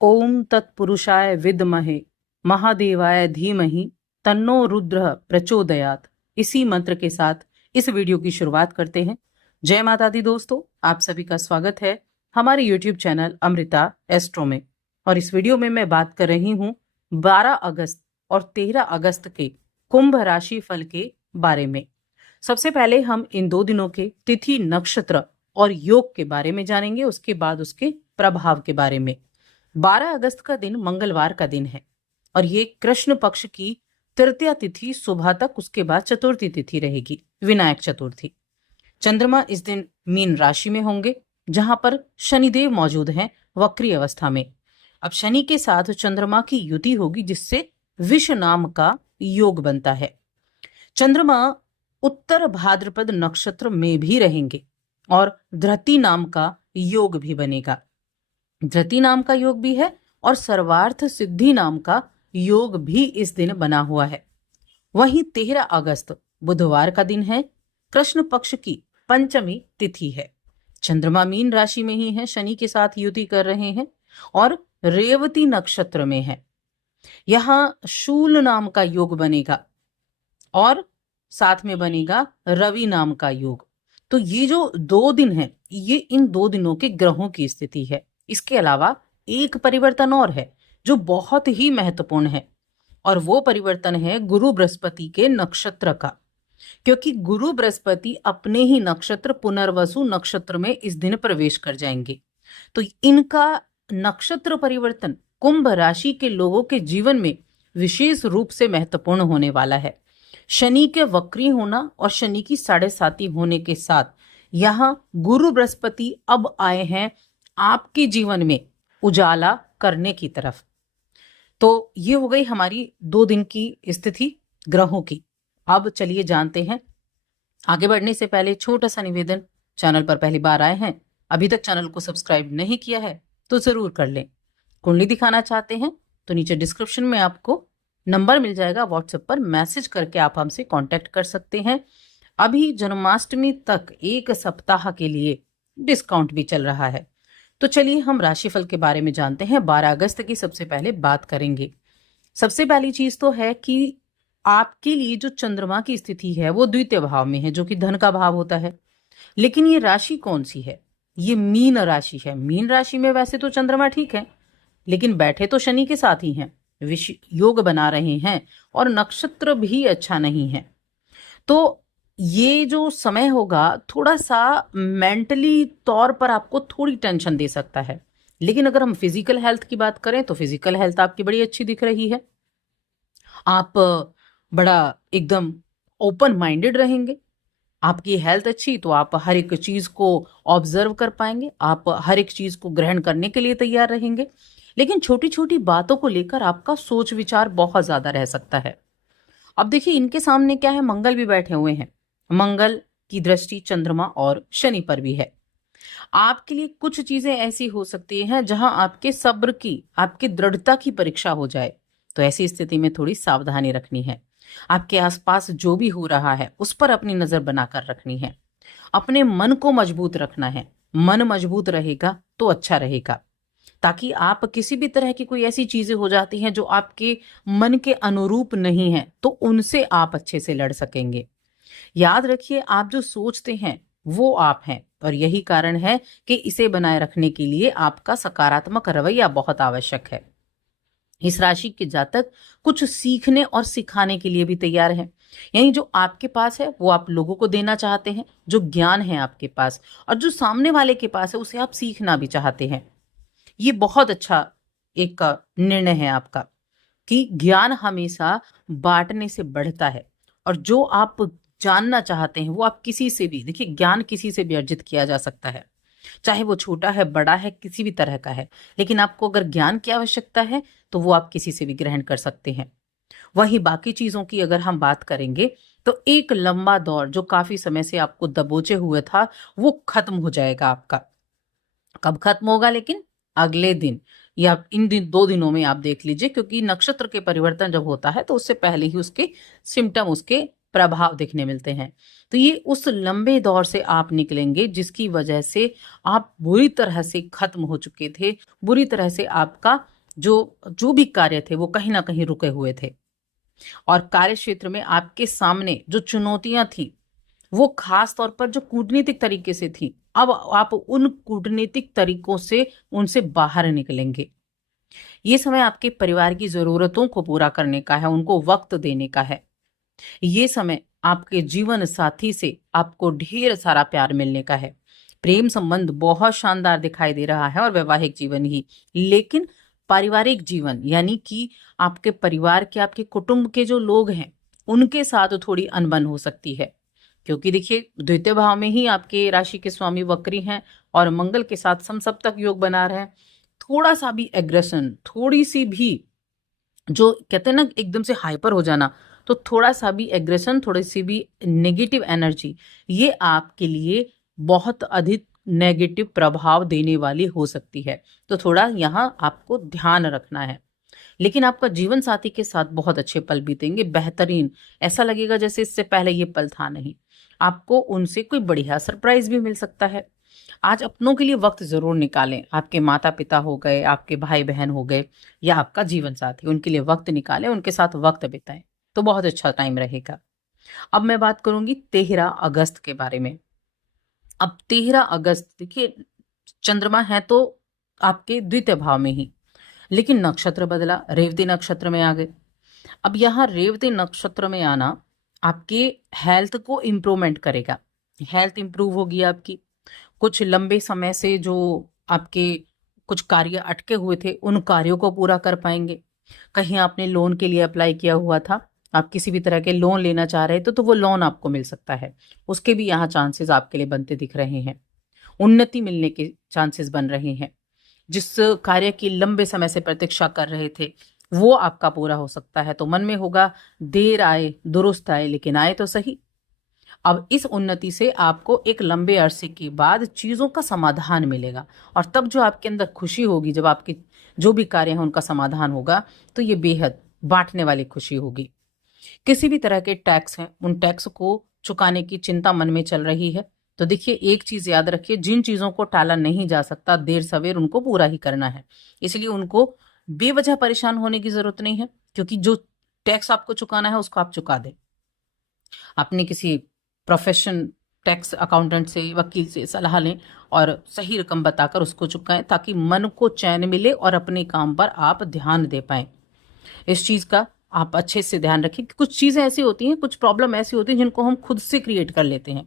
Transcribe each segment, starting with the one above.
ओम तत्पुरुषाय विद्महे महादेवाय धीमहि तन्नो रुद्र प्रचोदयात। इसी मंत्र के साथ इस वीडियो की शुरुआत करते हैं। जय माता दी दोस्तों, आप सभी का स्वागत है हमारे YouTube चैनल अमृता एस्ट्रो में। और इस वीडियो में मैं बात कर रही हूँ 12 अगस्त और 13 अगस्त के कुंभ राशि फल के बारे में। सबसे पहले हम इन दो दिनों के तिथि, नक्षत्र और योग के बारे में जानेंगे, उसके बाद उसके प्रभाव के बारे में। 12 अगस्त का दिन मंगलवार का दिन है और ये कृष्ण पक्ष की तृतीया तिथि सुबह तक, उसके बाद चतुर्थी तिथि रहेगी, विनायक चतुर्थी। चंद्रमा इस दिन मीन राशि में होंगे, जहां पर शनिदेव मौजूद हैं वक्री अवस्था में। अब शनि के साथ चंद्रमा की युति होगी, जिससे विष नाम का योग बनता है। चंद्रमा उत्तर भाद्रपद नक्षत्र में भी रहेंगे और धृति नाम का योग भी बनेगा। धृति नाम का योग भी है और सर्वार्थ सिद्धि नाम का योग भी इस दिन बना हुआ है। वहीं 13 अगस्त बुधवार का दिन है, कृष्ण पक्ष की पंचमी तिथि है। चंद्रमा मीन राशि में ही है, शनि के साथ युति कर रहे हैं और रेवती नक्षत्र में है। यहां शूल नाम का योग बनेगा और साथ में बनेगा रवि नाम का योग। तो ये जो दो दिन है, ये इन दो दिनों के ग्रहों की स्थिति है। इसके अलावा एक परिवर्तन और है जो बहुत ही महत्वपूर्ण है, और वो परिवर्तन है गुरु बृहस्पति के नक्षत्र का। क्योंकि गुरु बृहस्पति अपने ही नक्षत्र पुनर्वसु नक्षत्र में इस दिन प्रवेश कर जाएंगे। तो इनका नक्षत्र परिवर्तन कुंभ राशि के लोगों के जीवन में विशेष रूप से महत्वपूर्ण होने वाला है। शनि के वक्री होना और शनि की 7.5 होने के साथ यहाँ गुरु बृहस्पति अब आए हैं आपके जीवन में उजाला करने की तरफ। तो ये हो गई हमारी 2 दिन की स्थिति ग्रहों की। अब चलिए जानते हैं। आगे बढ़ने से पहले छोटा सा निवेदन, चैनल पर पहली बार आए हैं, अभी तक चैनल को सब्सक्राइब नहीं किया है तो जरूर कर लें। कुंडली दिखाना चाहते हैं तो नीचे डिस्क्रिप्शन में आपको नंबर मिल जाएगा, व्हाट्सएप पर मैसेज करके आप हमसे कांटेक्ट कर सकते हैं। अभी जन्माष्टमी तक 1 सप्ताह के लिए डिस्काउंट भी चल रहा है। तो चलिए हम राशिफल के बारे में जानते हैं। 12 अगस्त की सबसे पहले बात करेंगे। सबसे पहली चीज तो है कि आपके लिए जो चंद्रमा की स्थिति है वो द्वितीय भाव में है, जो कि धन का भाव होता है। लेकिन ये राशि कौन सी है? ये मीन राशि है। मीन राशि में वैसे तो चंद्रमा ठीक है, लेकिन बैठे तो शनि के साथ ही हैं, विष योग बना रहे हैं और नक्षत्र भी अच्छा नहीं है। तो ये जो समय होगा थोड़ा सा मेंटली तौर पर आपको थोड़ी टेंशन दे सकता है। लेकिन अगर हम फिजिकल हेल्थ की बात करें तो फिजिकल हेल्थ आपकी बड़ी अच्छी दिख रही है। आप बड़ा एकदम ओपन माइंडेड रहेंगे। आपकी हेल्थ अच्छी तो आप हर एक चीज को ऑब्जर्व कर पाएंगे, आप हर एक चीज को ग्रहण करने के लिए तैयार रहेंगे। लेकिन छोटी छोटी बातों को लेकर आपका सोच विचार बहुत ज्यादा रह सकता है। अब देखिए, इनके सामने क्या है, मंगल भी बैठे हुए हैं। मंगल की दृष्टि चंद्रमा और शनि पर भी है। आपके लिए कुछ चीजें ऐसी हो सकती हैं जहां आपके सब्र की, आपकी दृढ़ता की परीक्षा हो जाए। तो ऐसी स्थिति में थोड़ी सावधानी रखनी है। आपके आसपास जो भी हो रहा है उस पर अपनी नजर बनाकर रखनी है। अपने मन को मजबूत रखना है। मन मजबूत रहेगा तो अच्छा रहेगा, ताकि आप किसी भी तरह की कोई ऐसी चीजें हो जाती हैं जो आपके मन के अनुरूप नहीं है, तो उनसे आप अच्छे से लड़ सकेंगे। याद रखिए, आप जो सोचते हैं वो आप हैं, और यही कारण है कि इसे बनाए रखने के लिए आपका सकारात्मक रवैया बहुत आवश्यक है। इस राशि के जातक कुछ सीखने और सिखाने के लिए भी तैयार हैं। यानी जो आपके पास है वो आप लोगों को देना चाहते हैं, जो ज्ञान है आपके पास, और जो सामने वाले के पास है उसे आप सीखना भी चाहते हैं। ये बहुत अच्छा एक निर्णय है आपका कि ज्ञान हमेशा बांटने से बढ़ता है, और जो आप जानना चाहते हैं वो आप किसी से भी, देखिए, ज्ञान किसी से भी अर्जित किया जा सकता है, चाहे वो छोटा है, बड़ा है, किसी भी तरह का है। लेकिन आपको अगर ज्ञान की आवश्यकता है तो वो आप किसी से भी ग्रहण कर सकते हैं। वहीं बाकी चीजों की अगर हम बात करेंगे तो एक लंबा दौर जो काफी समय से आपको दबोचे हुए था वो खत्म हो जाएगा आपका। कब खत्म होगा? लेकिन अगले दिन या इन 2 दिनों में आप देख लीजिए, क्योंकि नक्षत्र के परिवर्तन जब होता है तो उससे पहले ही उसके सिम्टम, उसके प्रभाव दिखने मिलते हैं। तो ये उस लंबे दौर से आप निकलेंगे जिसकी वजह से आप बुरी तरह से खत्म हो चुके थे, बुरी तरह से आपका जो जो भी कार्य थे वो कहीं ना कहीं रुके हुए थे, और कार्य क्षेत्र में आपके सामने जो चुनौतियां थी वो खास तौर पर जो कूटनीतिक तरीके से थी, अब आप उन कूटनीतिक तरीकों से उनसे बाहर निकलेंगे। ये समय आपके परिवार की जरूरतों को पूरा करने का है, उनको वक्त देने का है। ये समय आपके जीवन साथी से आपको ढेर सारा प्यार मिलने का है। प्रेम संबंध बहुत शानदार दिखाई दे रहा है और वैवाहिक जीवन ही, लेकिन पारिवारिक जीवन यानी कि आपके परिवार के, आपके कुटुंब के जो लोग हैं उनके साथ थोड़ी अनबन हो सकती है, क्योंकि देखिए द्वितीय भाव में ही आपके राशि के स्वामी वक्री हैं और मंगल के साथ समसप्तक योग बना रहे हैं। थोड़ा सा भी एग्रेशन, थोड़ी सी भी जो कहते हैं ना एकदम से हाइपर हो जाना, तो थोड़ा सा भी एग्रेशन, थोड़ी सी भी नेगेटिव एनर्जी, ये आपके लिए बहुत अधिक नेगेटिव प्रभाव देने वाली हो सकती है। तो थोड़ा यहाँ आपको ध्यान रखना है। लेकिन आपका जीवन साथी के साथ बहुत अच्छे पल बीतेंगे, बेहतरीन, ऐसा लगेगा जैसे इससे पहले ये पल था नहीं। आपको उनसे कोई बढ़िया सरप्राइज भी मिल सकता है। आज अपनों के लिए वक्त जरूर निकालें। आपके माता पिता हो गए, आपके भाई बहन हो गए, या आपका जीवन साथी, उनके लिए वक्त निकालें, उनके साथ वक्त बिताएं, तो बहुत अच्छा टाइम रहेगा। अब मैं बात करूंगी 13 अगस्त के बारे में। अब 13 अगस्त देखिए, चंद्रमा है तो आपके द्वितीय भाव में ही, लेकिन नक्षत्र बदला, रेवती नक्षत्र में आ गए। अब यहाँ रेवती नक्षत्र में आना आपके हेल्थ को इम्प्रूवमेंट करेगा, हेल्थ इंप्रूव होगी आपकी। कुछ लंबे समय से जो आपके कुछ कार्य अटके हुए थे उन कार्यों को पूरा कर पाएंगे। कहीं आपने लोन के लिए अप्लाई किया हुआ था, आप किसी भी तरह के लोन लेना चाह रहे थे, तो वो लोन आपको मिल सकता है, उसके भी यहाँ चांसेस आपके लिए बनते दिख रहे हैं। उन्नति मिलने के चांसेस बन रहे हैं। जिस कार्य की लंबे समय से प्रतीक्षा कर रहे थे वो आपका पूरा हो सकता है। तो मन में होगा देर आए दुरुस्त आए, लेकिन आए तो सही। अब इस उन्नति से आपको एक लंबे अरसे के बाद चीजों का समाधान मिलेगा, और तब जो आपके अंदर खुशी होगी, जब आपके जो भी कार्य हैं उनका समाधान होगा, तो ये बेहद बांटने वाली खुशी होगी। किसी भी तरह के टैक्स हैं, उन टैक्स को चुकाने की चिंता मन में चल रही है। तो देखिए एक चीज याद रखिए, जिन चीजों को टाला नहीं जा सकता, देर सवेर उनको पूरा ही करना है। इसलिए उनको बेवजह परेशान होने की जरूरत नहीं है, क्योंकि जो टैक्स आपको चुकाना है उसको आप चुका दें। अपने किसी प्रोफेशन टैक्स अकाउंटेंट से, वकील से सलाह लें और सही रकम बताकर उसको चुकाएं, ताकि मन को चैन मिले और अपने काम पर आप ध्यान दे पाएं। इस चीज का आप अच्छे से ध्यान रखें कि कुछ चीजें ऐसी होती हैं, कुछ प्रॉब्लम ऐसी होती हैं जिनको हम खुद से क्रिएट कर लेते हैं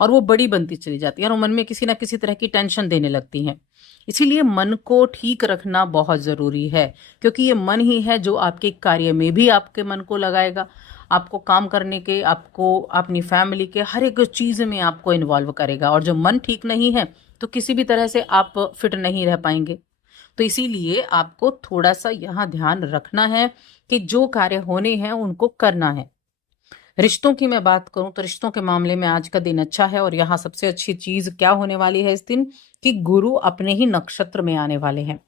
और वो बड़ी बनती चली जाती है और मन में किसी ना किसी तरह की टेंशन देने लगती हैं। इसीलिए मन को ठीक रखना बहुत जरूरी है, क्योंकि ये मन ही है जो आपके कार्य में भी आपके मन को लगाएगा, आपको काम करने के, आपको अपनी फैमिली के हर एक चीज में आपको इन्वॉल्व करेगा। और जब मन ठीक नहीं है तो किसी भी तरह से आप फिट नहीं रह पाएंगे। तो इसीलिए आपको थोड़ा सा यहाँ ध्यान रखना है कि जो कार्य होने हैं उनको करना है। रिश्तों की मैं बात करूं तो रिश्तों के मामले में आज का दिन अच्छा है, और यहाँ सबसे अच्छी चीज क्या होने वाली है इस दिन कि गुरु अपने ही नक्षत्र में आने वाले हैं।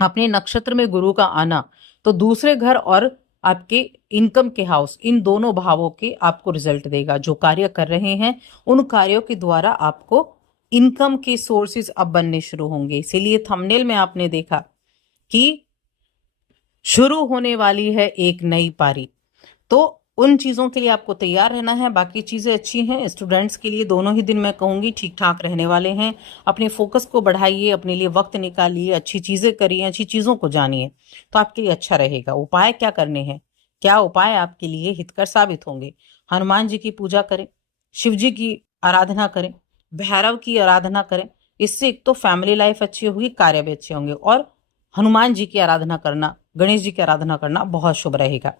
अपने नक्षत्र में गुरु का आना तो दूसरे घर और आपके इनकम के हाउस, इन दोनों भावों के आपको रिजल्ट देगा। जो कार्य कर रहे हैं उन कार्यों के द्वारा आपको इनकम के सोर्सेज अब बनने शुरू होंगे। इसीलिए थंबनेल में आपने देखा कि शुरू होने वाली है एक नई पारी, तो उन चीजों के लिए आपको तैयार रहना है। बाकी चीजें अच्छी हैं। स्टूडेंट्स के लिए दोनों ही दिन मैं कहूंगी ठीक ठाक रहने वाले हैं। अपने फोकस को बढ़ाइए, अपने लिए वक्त निकालिए, अच्छी चीजें करिए, अच्छी चीजों को जानिए, तो आपके लिए अच्छा रहेगा। उपाय क्या करने हैं, क्या उपाय आपके लिए हितकर साबित होंगे? हनुमान जी की पूजा करें, शिव जी की आराधना करें, भैरव की आराधना करें। इससे एक तो फैमिली लाइफ अच्छी होगी, कार्य भी अच्छे होंगे, और हनुमान जी की आराधना करना, गणेश जी की आराधना करना बहुत शुभ रहेगा।